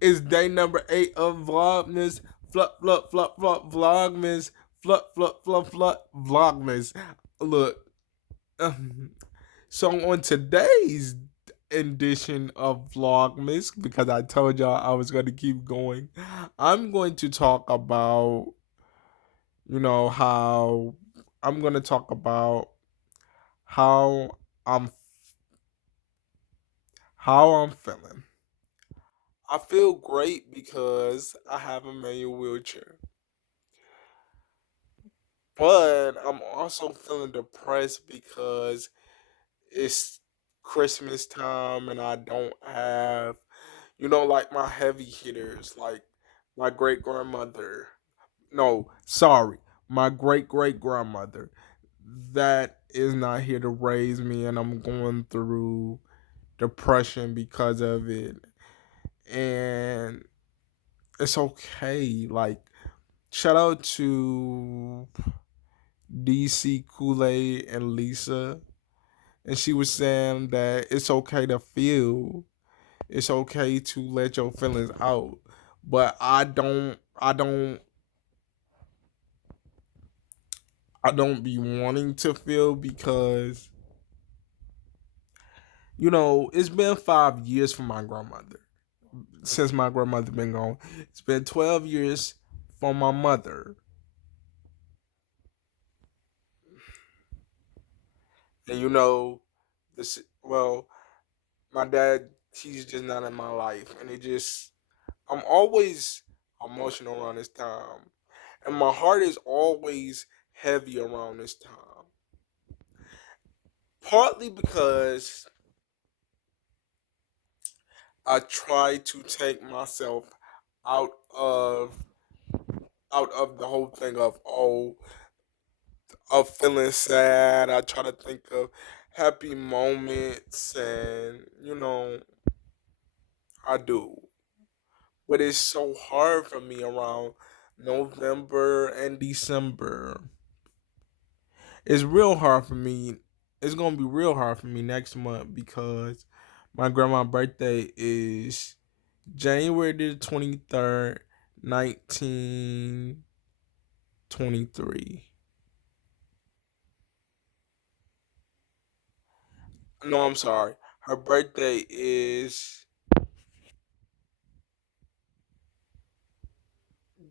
It's day number 8 of Vlogmas. Vlogmas. Vlogmas. Look, um, so on today's edition of Vlogmas, because I told y'all I was going to keep going, I'm going to talk about, how I'm going to talk about how I'm how I'm feeling. I feel great because I have a manual wheelchair. But I'm also feeling depressed because it's Christmas time and I don't have, like my heavy hitters, like my great grandmother. No, sorry, my great grandmother. That is not here to raise me, and I'm going through depression because of it. And it's okay. Like, shout out to DC Kool Aid and Lisa, and she was saying that it's okay to feel, it's okay to let your feelings out, but I don't be wanting to feel because it's been 5 years for my grandmother since my grandmother been gone. It's been 12 years for my mother, and this. Well, my dad, he's just not in my life, and I'm always emotional around this time, and my heart is always heavy around this time. Partly because I try to take myself out of out of the whole thing of feeling sad. I try to think of happy moments, and I do. But it's so hard for me around November and December. It's real hard for me. It's gonna be real hard for me next month because my grandma's birthday is January the 23rd, 1923. No, I'm sorry. Her birthday is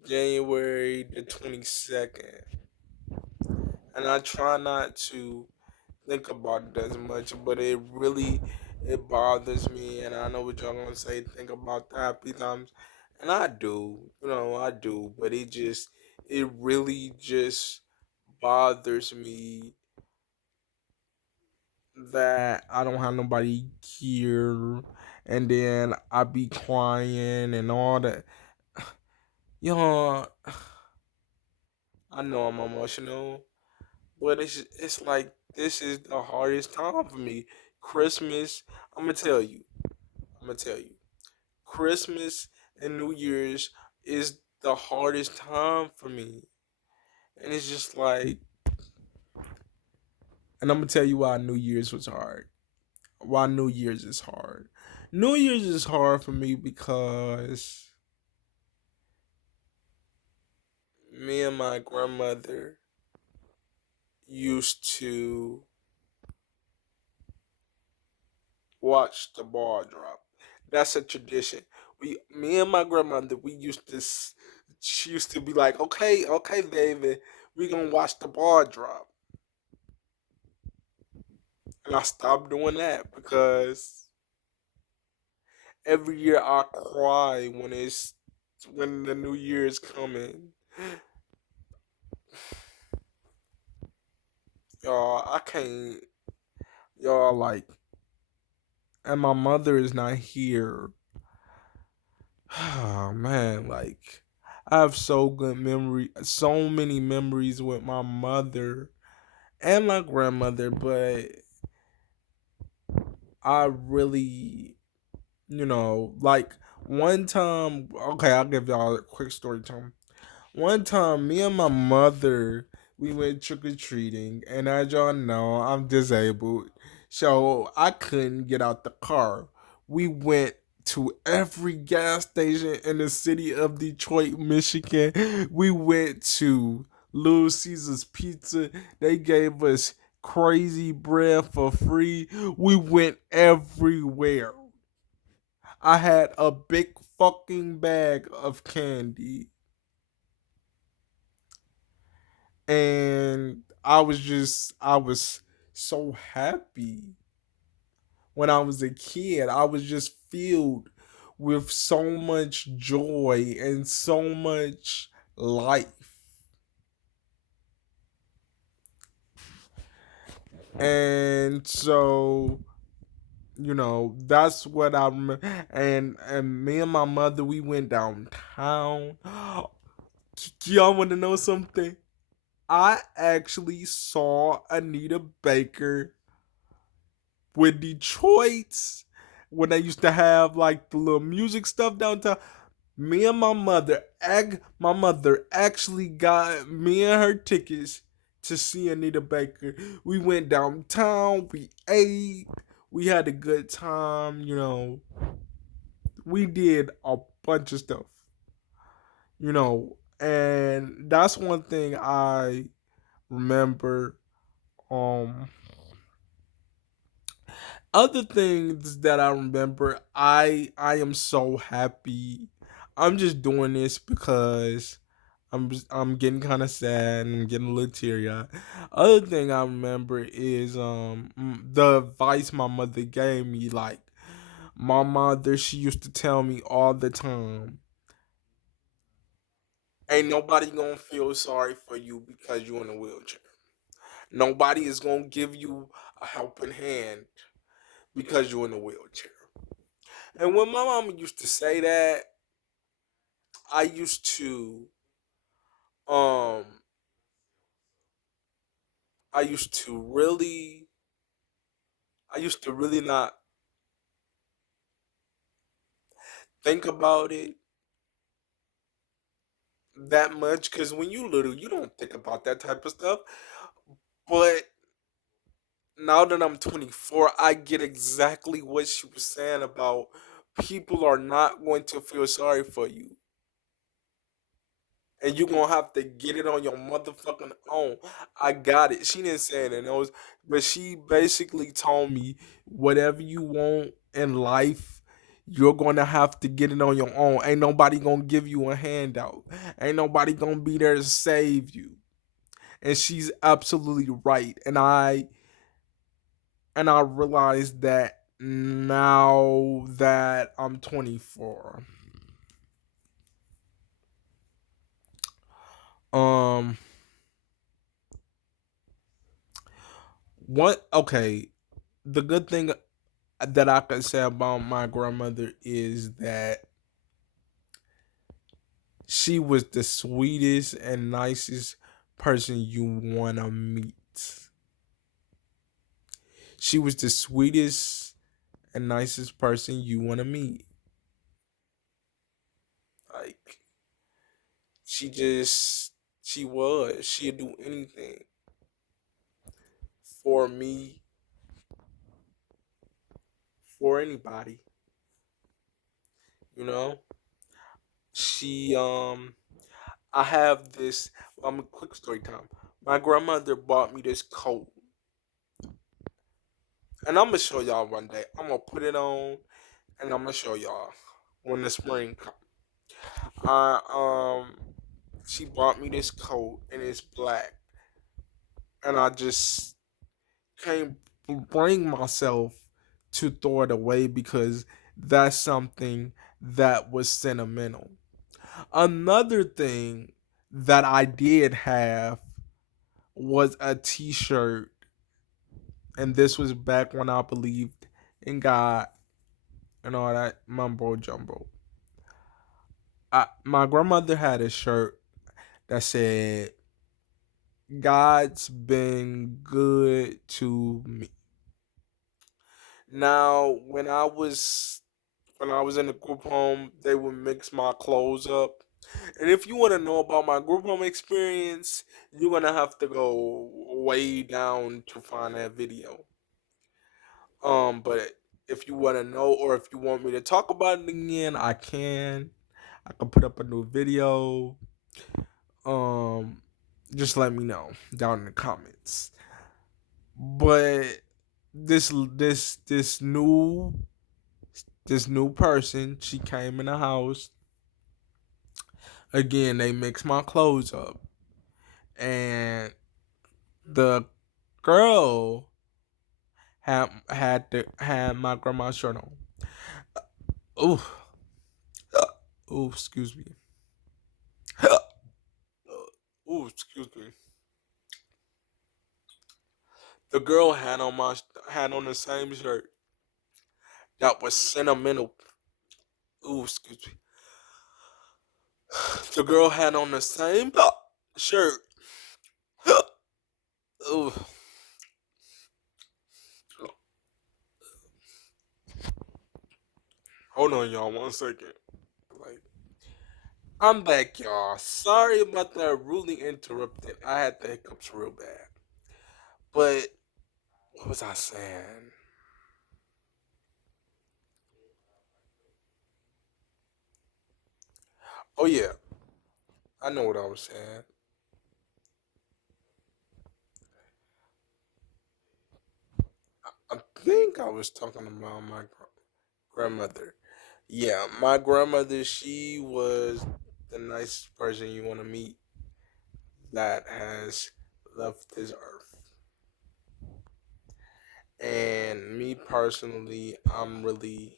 January the 22nd. And I try not to think about it as much, but it bothers me, and I know what y'all gonna say. Think about the happy times, and I do, I do, but it really just bothers me that I don't have nobody here, and then I be crying and all that. Y'all, I know I'm emotional, but it's like this is the hardest time for me. Christmas, I'm gonna tell you. I'm gonna tell you. Christmas and New Year's is the hardest time for me. And it's just like, and I'm gonna tell you why New Year's was hard. Why New Year's is hard. New Year's is hard for me because me and my grandmother used to watch the ball drop. That's a tradition. Me and my grandmother, she used to be like, okay, David, we gonna watch the ball drop. And I stopped doing that because every year I cry when the new year is coming. Y'all, I can't y'all like and my mother is not here. Oh man, like I have so many memories with my mother and my grandmother, but I really, like one time, okay, I'll give y'all a quick story time. One time, me and my mother, we went trick or treating, and as y'all know, I'm disabled, so I couldn't get out the car. We went to every gas station in the city of Detroit, Michigan. We went to Little Caesars Pizza. They gave us crazy bread for free. We went everywhere. I had a big fucking bag of candy. And I was so happy when I was a kid. I was just filled with so much joy and so much life. And so, that's what I remember. And me and my mother, we went downtown. Do y'all want to know something? I actually saw Anita Baker with Detroit's when they used to have like the little music stuff downtown. Me and my mother actually got me and her tickets to see Anita Baker. We went downtown, we ate, we had a good time, we did a bunch of stuff, and that's one thing I remember. Um, Other things that I remember, I am so happy. I'm just doing this because I'm getting kind of sad and I'm getting a little teary eyed. Other thing I remember is the advice my mother gave me. Like my mother, she used to tell me all the time, "Ain't nobody gonna feel sorry for you because you're in a wheelchair. Nobody is gonna give you a helping hand because you're in a wheelchair." And when my mama used to say that, I used to um I used to really not think about it that much because when you little you don't think about that type of stuff. But now that I'm 24, I get exactly what she was saying about people are not going to feel sorry for you. And you're gonna have to get it on your motherfucking own. I got it. She didn't say it in those, but she basically told me whatever you want in life, you're gonna have to get it on your own. Ain't nobody gonna give you a handout. Ain't nobody gonna be there to save you. And she's absolutely right. And I realized that now that I'm 24. Um what okay, the good thing that I can say about my grandmother is that she was the sweetest and nicest person you want to meet. She was the sweetest and nicest person you want to meet. Like, she was. She'd do anything for me, for anybody, you know? She, I have this, I'm a quick story time. My grandmother bought me this coat. And I'm gonna show y'all one day. I'm gonna put it on and I'm gonna show y'all when the spring comes. I she bought me this coat and it's black, and I just can't bring myself to throw it away because that's something that was sentimental. Another thing that I did have was a T-shirt, and this was back when I believed in God and all that mumbo jumbo. My grandmother had a shirt that said, "God's been good to me." Now, when I was in the group home, they would mix my clothes up. And if you want to know about my group home experience, you're gonna have to go way down to find that video. But If you want to know, or if you want me to talk about it again, I can. I can put up a new video. Um, just let me know down in the comments. But this new person, she came in the house again. They mixed my clothes up, and the girl had my grandma's shirt on. Ooh, ooh, excuse me. Ooh, excuse me. The girl had on the same shirt that was sentimental. Ooh, excuse me. The girl had on the same shirt. Ooh, hold on, y'all, 1 second. Like, I'm back, y'all. Sorry about that. Rudely interrupted. I had the hiccups real bad. But what was I saying? Oh yeah, I know what I was saying. I think I was talking about my grandmother. Yeah, my grandmother. She was the nicest person you want to meet that has left this earth. And me personally, I'm really,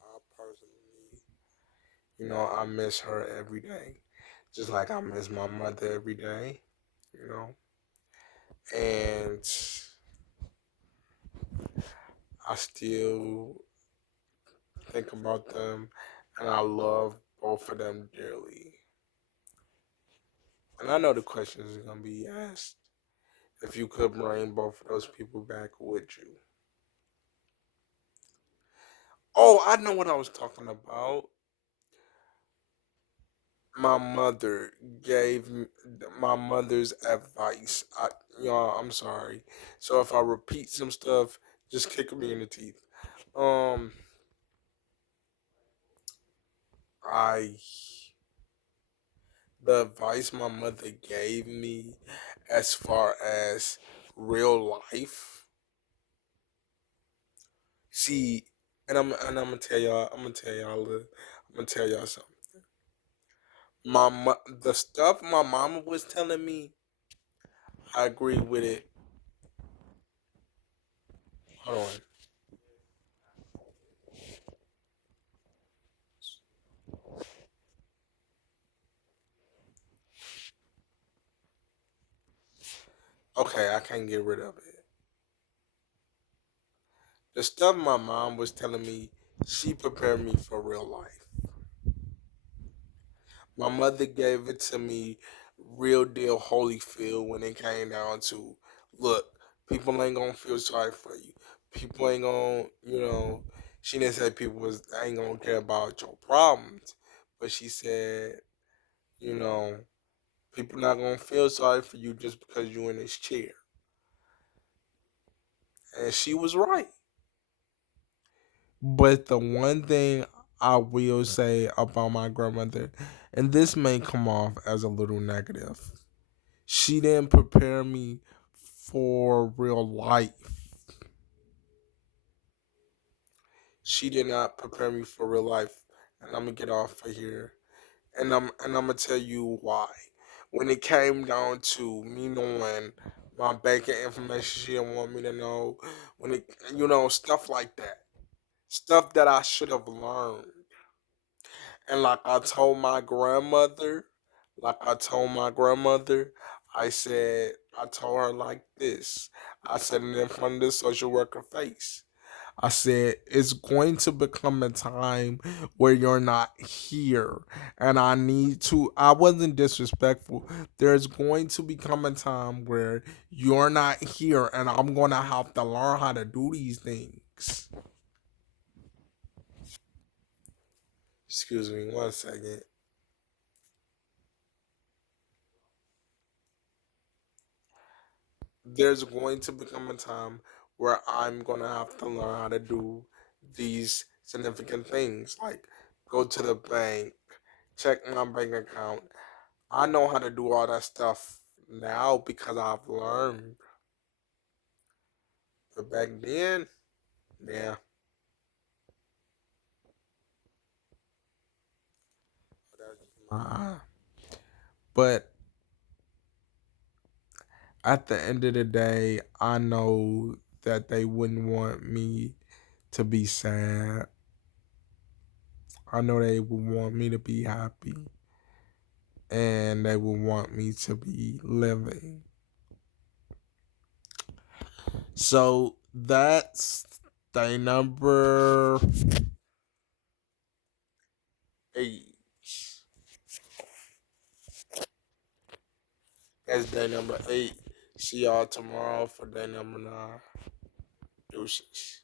I personally, I miss her every day, just like I miss my mother every day. You know, and I still think about them, and I love both of them dearly. And I know the question is gonna be asked: if you could bring both of those people back, would you? Oh, I know what I was talking about. My mother gave my mother's advice. Y'all, I'm sorry. So if I repeat some stuff, just kick me in the teeth. Um, I the advice my mother gave me as far as real life. See, and I'm gonna tell y'all. I'm gonna tell y'all something. The stuff my mama was telling me, I agree with it. Hold on. Okay, I can't get rid of it. The stuff my mom was telling me, she prepared me for real life. My mother gave it to me real deal Holyfield when it came down to, look, people ain't gonna feel sorry for you. People ain't gonna, she didn't say people ain't gonna care about your problems, but she said, you know, people not gonna feel sorry for you just because you in this chair. And she was right. But the one thing I will say about my grandmother, and this may come off as a little negative, she didn't prepare me for real life. She did not prepare me for real life. And I'm gonna get off of here. And I'm gonna tell you why. When it came down to me knowing my banking information, she didn't want me to know. When it, stuff like that, stuff that I should have learned. And like I told my grandmother, I told her like this. I said it in front of the social worker face. I said, it's going to become a time where you're not here. And I wasn't disrespectful. There's going to become a time where you're not here, and I'm going to have to learn how to do these things. Excuse me 1 second. there's going to become a time where I'm gonna have to learn how to do these significant things, like go to the bank, check my bank account. I know how to do all that stuff now because I've learned. But back then, yeah. Uh, but at the end of the day, I know that they wouldn't want me to be sad. I know they would want me to be happy. And they would want me to be living. So that's day number 8. That's day number 8. See y'all tomorrow for day number 9. Deuces.